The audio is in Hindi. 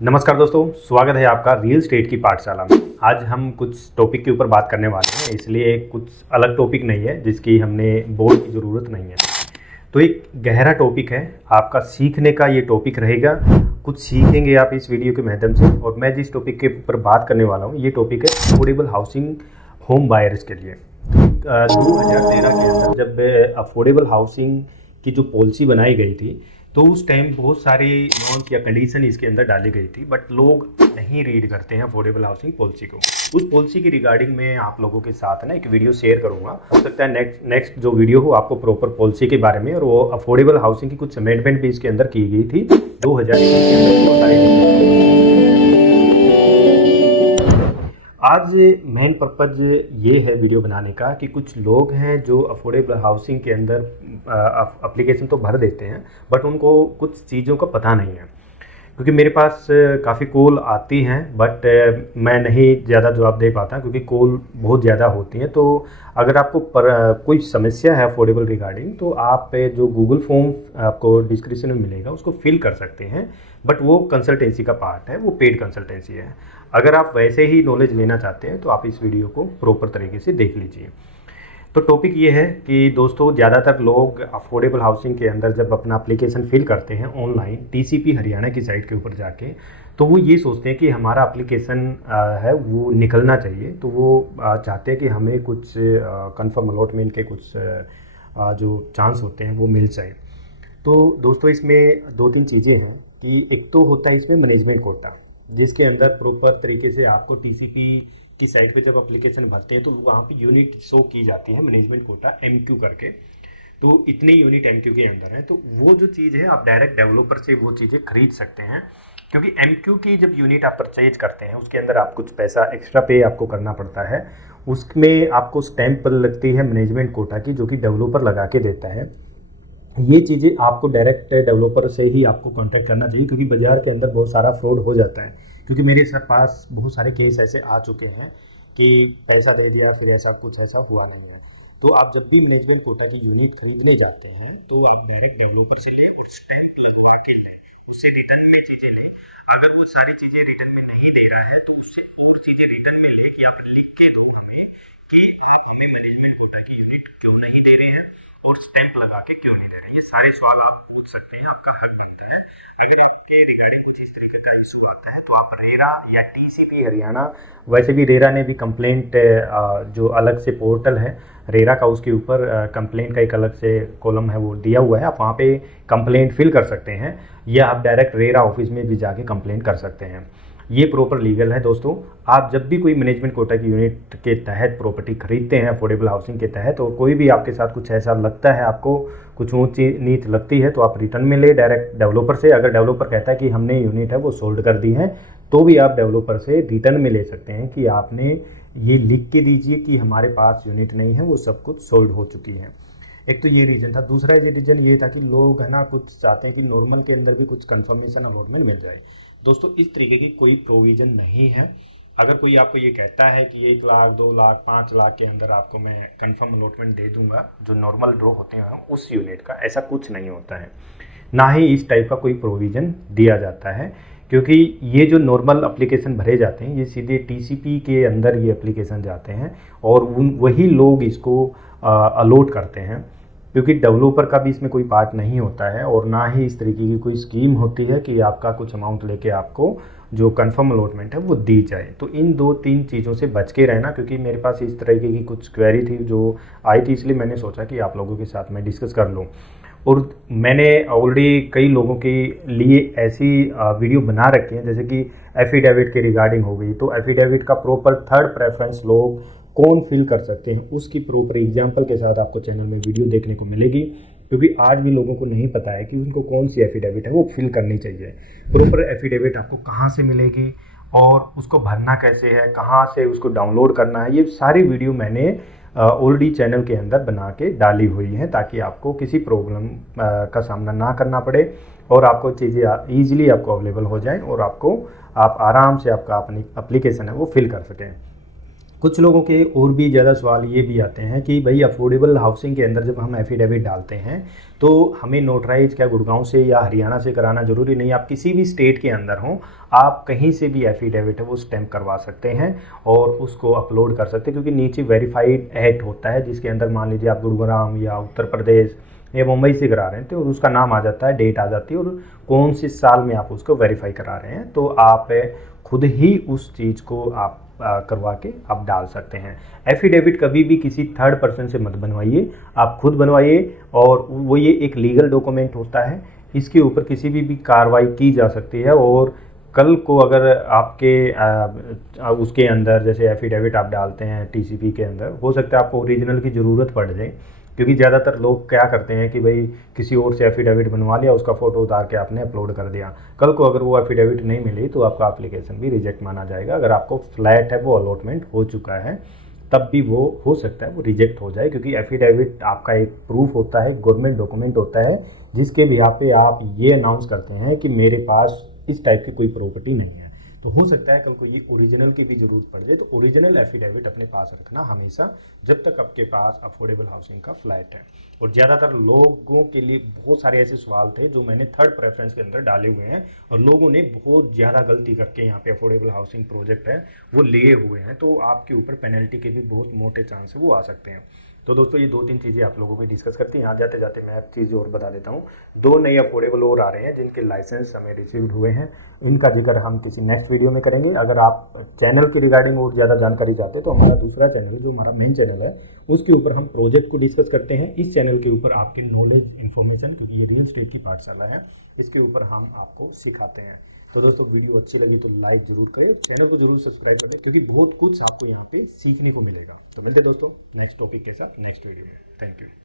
नमस्कार दोस्तों, स्वागत है आपका रियल स्टेट की पाठशाला में। आज हम कुछ टॉपिक के ऊपर बात करने वाले हैं, इसलिए कुछ अलग टॉपिक नहीं है जिसकी हमने बोर्ड की ज़रूरत नहीं है। तो एक गहरा टॉपिक है, आपका सीखने का ये टॉपिक रहेगा। कुछ सीखेंगे आप इस वीडियो के माध्यम से। और मैं जिस टॉपिक के ऊपर बात करने वाला हूँ, ये टॉपिक है अफोर्डेबल हाउसिंग होम बायर्स के लिए। 2013 के अंदर जब अफोर्डेबल हाउसिंग की जो पॉलिसी बनाई गई थी, तो उस टाइम बहुत सारी नॉर्म्स या कंडीशन इसके अंदर डाली गई थी, बट लोग नहीं रीड करते हैं अफोर्डेबल हाउसिंग पॉलिसी को। उस पॉलिसी की रिगार्डिंग में आप लोगों के साथ ना एक वीडियो शेयर करूंगा। हो सकता है नेक्स्ट जो वीडियो हो आपको प्रॉपर पॉलिसी के बारे में और वो अफोर्डेबल हाउसिंग की कुछ अमेंडमेंट भी इसके अंदर की गई थी 2021 के अंदर। बहुत सारी आज मेन पर्पज़ ये है वीडियो बनाने का कि कुछ लोग हैं जो अफोर्डेबल हाउसिंग के अंदर एप्लीकेशन तो भर देते हैं, बट उनको कुछ चीज़ों का पता नहीं है। क्योंकि मेरे पास काफ़ी कॉल आती हैं, बट मैं नहीं ज़्यादा जवाब दे पाता क्योंकि कॉल बहुत ज़्यादा होती हैं। तो अगर आपको कोई समस्या है अफोर्डेबल रिगार्डिंग, तो आप जो गूगल फॉर्म आपको डिस्क्रिप्शन में मिलेगा उसको फिल कर सकते हैं। बट वो कंसल्टेंसी का पार्ट है, वो पेड कंसल्टेंसी है। अगर आप वैसे ही नॉलेज लेना चाहते हैं तो आप इस वीडियो को प्रॉपर तरीके से देख लीजिए। तो टॉपिक ये है कि दोस्तों, ज़्यादातर लोग अफोर्डेबल हाउसिंग के अंदर जब अपना एप्लीकेशन फिल करते हैं ऑनलाइन टीसीपी हरियाणा की साइट के ऊपर जाके, तो वो ये सोचते हैं कि हमारा एप्लीकेशन है वो निकलना चाहिए। तो वो चाहते हैं कि हमें कुछ कंफर्म अलॉटमेंट के कुछ जो चांस होते हैं वो मिल जाए। तो दोस्तों, इसमें दो तीन चीज़ें हैं कि एक तो होता है इसमें मैनेजमेंट कोटा, जिसके अंदर प्रॉपर तरीके से आपको टीसीपी की साइट पे जब एप्लीकेशन भरते हैं तो वहाँ पे यूनिट शो की जाती है, मैनेजमेंट कोटा एमक्यू करके। तो इतने यूनिट एमक्यू के अंदर है, तो वो जो चीज़ है आप डायरेक्ट डेवलपर से वो चीज़ें खरीद सकते हैं। क्योंकि एमक्यू की जब यूनिट आप परचेज करते हैं उसके अंदर आप कुछ पैसा एक्स्ट्रा पे आपको करना पड़ता है। उसमें आपको स्टैंप लगती है मैनेजमेंट कोटा की, जो कि डेवलपर लगा के देता है। ये चीज़ें आपको डायरेक्ट डेवलपर से ही आपको कांटेक्ट करना चाहिए, क्योंकि बाज़ार के अंदर बहुत सारा फ्रॉड हो जाता है। क्योंकि मेरे पास बहुत सारे केस ऐसे आ चुके हैं कि पैसा दे दिया फिर ऐसा कुछ ऐसा हुआ नहीं है। तो आप जब भी मैनेजमेंट कोटा की यूनिट खरीदने जाते हैं तो आप डायरेक्ट डेवलपर से लें और स्टैंप लगवा के लें, उससे रिटर्न में चीज़ें लें। अगर वो सारी चीज़ें रिटर्न में नहीं दे रहा है तो उससे और चीज़ें रिटर्न में ले कि आप लिख के दो हमें कि आप हमें मैनेजमेंट कोटा की यूनिट क्यों नहीं दे रहे हैं और स्टैंप लगा के क्यों नहीं दे रहे हैं। ये सारे सवाल आप पूछ सकते हैं, आपका हक बनता है। अगर आपके रिगार्डिंग कुछ इस तरीके का इशू आता है तो आप रेरा या टीसीपी हरियाणा, वैसे भी रेरा ने भी कंप्लेंट जो अलग से पोर्टल है रेरा का, उसके ऊपर कंप्लेंट का एक अलग से कॉलम है वो दिया हुआ है, आप वहाँ पे कंप्लेंट फिल कर सकते हैं या आप डायरेक्ट रेरा ऑफिस में भी जाके कंप्लेंट कर सकते हैं। ये प्रॉपर लीगल है दोस्तों। आप जब भी कोई मैनेजमेंट कोटा की यूनिट के तहत प्रॉपर्टी खरीदते हैं अफोर्डेबल हाउसिंग के तहत, और कोई भी आपके साथ कुछ ऐसा लगता है, आपको कुछ ऊंची नीच लगती है, तो आप रिटर्न में ले डायरेक्ट डेवलपर से। अगर डेवलपर कहता है कि हमने यूनिट है वो सोल्ड कर दी है, तो भी आप डेवलपर से रिटर्न में ले सकते हैं कि आपने ये लिख के दीजिए कि हमारे पास यूनिट नहीं है, वो सब कुछ सोल्ड हो चुकी है। एक तो ये रीज़न था। दूसरा ये रीज़न ये था कि लोग है ना कुछ चाहते हैं कि नॉर्मल के अंदर भी कुछ कंफर्मेशन अलॉटमेंट मिल जाए। दोस्तों, इस तरीके की कोई प्रोविज़न नहीं है। अगर कोई आपको ये कहता है कि 1 लाख 2 लाख 5 लाख के अंदर आपको मैं कंफर्म अलॉटमेंट दे दूंगा जो नॉर्मल ड्रॉ होते हैं उस यूनिट का, ऐसा कुछ नहीं होता है। ना ही इस टाइप का कोई प्रोविज़न दिया जाता है। क्योंकि ये जो नॉर्मल एप्लीकेशन भरे जाते हैं ये सीधे टीसीपी के अंदर ये एप्लीकेशन जाते हैं और वही लोग इसको अलॉट करते हैं। क्योंकि डेवलपर का भी इसमें कोई पार्ट नहीं होता है और ना ही इस तरीके की कोई स्कीम होती है कि आपका कुछ अमाउंट लेके आपको जो कंफर्म अलॉटमेंट है वो दी जाए। तो इन दो तीन चीज़ों से बच के रहना, क्योंकि मेरे पास इस तरीके की कुछ क्वेरी थी जो आई थी, इसलिए मैंने सोचा कि आप लोगों के साथ मैं डिस्कस कर लूँ। और मैंने ऑलरेडी कई लोगों के लिए ऐसी वीडियो बना रखी हैं, जैसे कि एफिडेविट के रिगार्डिंग हो गई। तो एफिडेविट का प्रॉपर थर्ड प्रेफरेंस लोग कौन फिल कर सकते हैं उसकी प्रॉपर एग्जाम्पल के साथ आपको चैनल में वीडियो देखने को मिलेगी। क्योंकि आज भी लोगों को नहीं पता है कि उनको कौन सी एफिडेविट है वो फिल करनी चाहिए। प्रॉपर एफिडेविट आपको कहाँ से मिलेगी और उसको भरना कैसे है, कहाँ से उसको डाउनलोड करना है, ये सारी वीडियो मैंने ऑलरेडी चैनल के अंदर बना के डाली हुई हैं, ताकि आपको किसी प्रॉब्लम का सामना ना करना पड़े और आपको चीज़ें ईजिली आपको अवेलेबल हो जाएं और आप आराम से आपका अपनी एप्लीकेशन है वो फिल कर सकें। कुछ लोगों के और भी ज़्यादा सवाल ये भी आते हैं कि भाई अफोर्डेबल हाउसिंग के अंदर जब हम एफिडेविट डालते हैं तो हमें नोटराइज क्या गुड़गांव से या हरियाणा से कराना ज़रूरी नहीं, आप किसी भी स्टेट के अंदर हों, आप कहीं से भी एफिडेविट है वो स्टैम्प करवा सकते हैं और उसको अपलोड कर सकते हैं, क्योंकि नीचे वेरीफाइड एक्ट होता है जिसके अंदर मान लीजिए आप गुड़गांव या उत्तर प्रदेश या मुंबई से करा रहे हैं तो उसका नाम आ जाता है, डेट आ जाती है और कौन से साल में आप उसको वेरीफाई करा रहे हैं, तो आप खुद ही उस चीज़ को आप करवा के आप डाल सकते हैं। एफिडेविट कभी भी किसी थर्ड पर्सन से मत बनवाइए, आप खुद बनवाइए और वो ये एक लीगल डॉक्यूमेंट होता है, इसके ऊपर किसी भी कार्रवाई की जा सकती है। और कल को अगर आपके उसके अंदर जैसे एफिडेविट आप डालते हैं टीसीपी के अंदर, हो सकता है आपको ओरिजिनल की ज़रूरत पड़ जाए, क्योंकि ज़्यादातर लोग क्या करते हैं कि भाई किसी और से एफिडेविट बनवा लिया, उसका फ़ोटो उतार के आपने अपलोड कर दिया, कल को अगर वो एफिडेविट नहीं मिली तो आपका एप्लीकेशन भी रिजेक्ट माना जाएगा। अगर आपको फ्लैट है वो अलॉटमेंट हो चुका है तब भी वो हो सकता है वो रिजेक्ट हो जाए, क्योंकि एफिडेविट आपका एक प्रूफ होता है, गवर्नमेंट डॉक्यूमेंट होता है जिसके बिहाफ पे आप ये अनाउंस करते हैं कि मेरे पास इस टाइप की कोई प्रॉपर्टी नहीं है। तो हो सकता है कल को ये ओरिजिनल की भी ज़रूरत पड़ जाए, तो ओरिजिनल एफिडेविट अपने पास रखना हमेशा जब तक आपके पास अफोर्डेबल हाउसिंग का फ्लैट है। और ज़्यादातर लोगों के लिए बहुत सारे ऐसे सवाल थे जो मैंने थर्ड प्रेफरेंस के अंदर डाले हुए हैं और लोगों ने बहुत ज़्यादा गलती करके यहाँ पे अफोर्डेबल हाउसिंग प्रोजेक्ट है वो लिए हुए हैं, तो आपके ऊपर पेनल्टी के भी बहुत मोटे चांस है वो आ सकते हैं। तो दोस्तों ये 2-3 चीज़ें आप लोगों को डिस्कस करते हैं। यहाँ जाते जाते मैं एक चीज़ और बता देता हूँ, 2 नए अफोर्डेबल और आ रहे हैं जिनके लाइसेंस हमें रिसीव्ड हुए हैं, इनका जिक्र हम किसी नेक्स्ट वीडियो में करेंगे। अगर आप चैनल के रिगार्डिंग और ज़्यादा जानकारी चाहते हैं तो हमारा दूसरा चैनल जो हमारा मेन चैनल है उसके ऊपर हम प्रोजेक्ट को डिस्कस करते हैं। इस चैनल के ऊपर आपके नॉलेज इन्फॉर्मेशन, क्योंकि ये रियल स्टेट की पाठशाला है, इसके ऊपर हम आपको सिखाते हैं। तो दोस्तों वीडियो अच्छी लगी तो लाइक जरूर करें, चैनल को जरूर सब्सक्राइब करें, क्योंकि बहुत कुछ आपको यहाँ पे सीखने को मिलेगा। तो मिलते दोस्तों नेक्स्ट टॉपिक के साथ नेक्स्ट वीडियो में। Thank you.